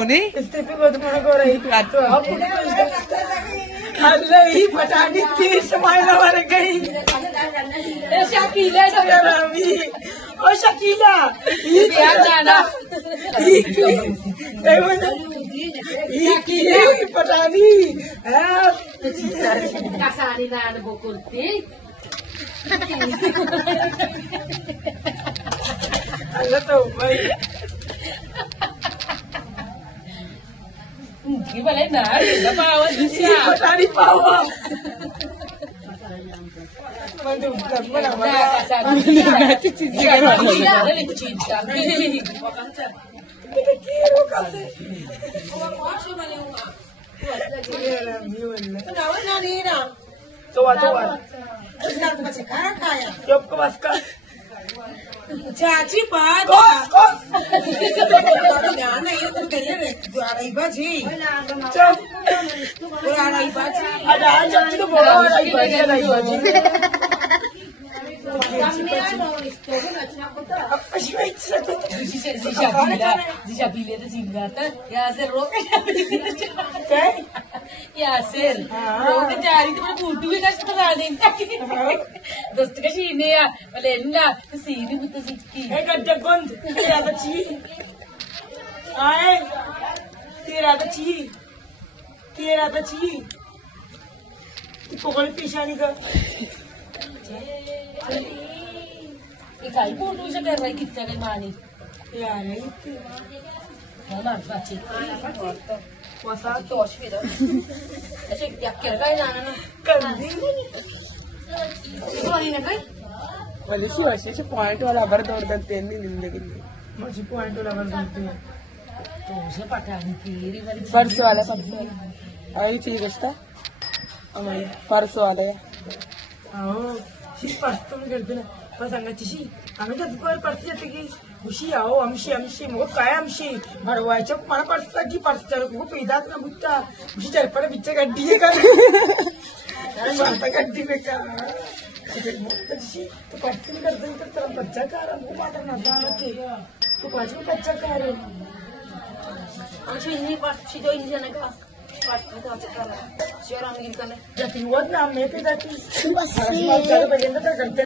Steppe बदमाश हो रही ही पटानी 30 मायला वाले गई शकीला ओ Shakeela Patani kasari na ano bukulti. Allah tahu baik. Hindi pala na. Napawan din siya. Pataani pawa. Mandu, mana mana. Nanti cincin kan? Dali cincin. Kita kira kasi. Kenapa nani na? Tuwa. Isang kasi kaya. Yop ko mas ka. Chachi pa. Kos. Yana yun kaya rin. Duara iba ji. Chop. Duara iba ji. Ada aja tu bola ada ibaji. Zishabile to Zingata. Yaser roke. Okay? Yaser. Roke jari to putu ke kas pakanin. Dost ka shine ya. Malenna siri buta sikki. Hey, gadda gond. Tera bachi. Aye. Tera bachi. Pokoknya pishani ka. Ikai putu siya kaya rai kitna kay mani. यार नहीं Mama, bachi. मसा तो अश्विन. ऐसे क्या क्या कay na na. कंदी Sorry na kay. वैसे वैसे पॉइंट वाला अबर दौड़ करते हैं नहीं जिंदगी में मुझे पॉइंट वाला बन सकती है तो उसे पटानी तेरी वाली. पर्स वाला आई ठीक है हमारी पर्स वाला है आओ शी पर्स तुम करते ना बस अंगाची शी आम्ही तर पर्स येते की उशी आओ आमशी मग काय आमशी भरवायच्या मला पर्स की पर्स चालू खूप पेदात ना बुट्टा उशी चरपडे बिच्चे गड्डी आहे का मारता गड्डी पे का तो पर्स नहीं करते तो तेरा बच्चा का रहा वो बात ना जाना के तो पाँच में बच्चा का रहा Ang ini pas si Joy siya nagka. Pas ito sa siya orang gini kan. जाती हुआ ना मैं पे जाती बस चालू पे करते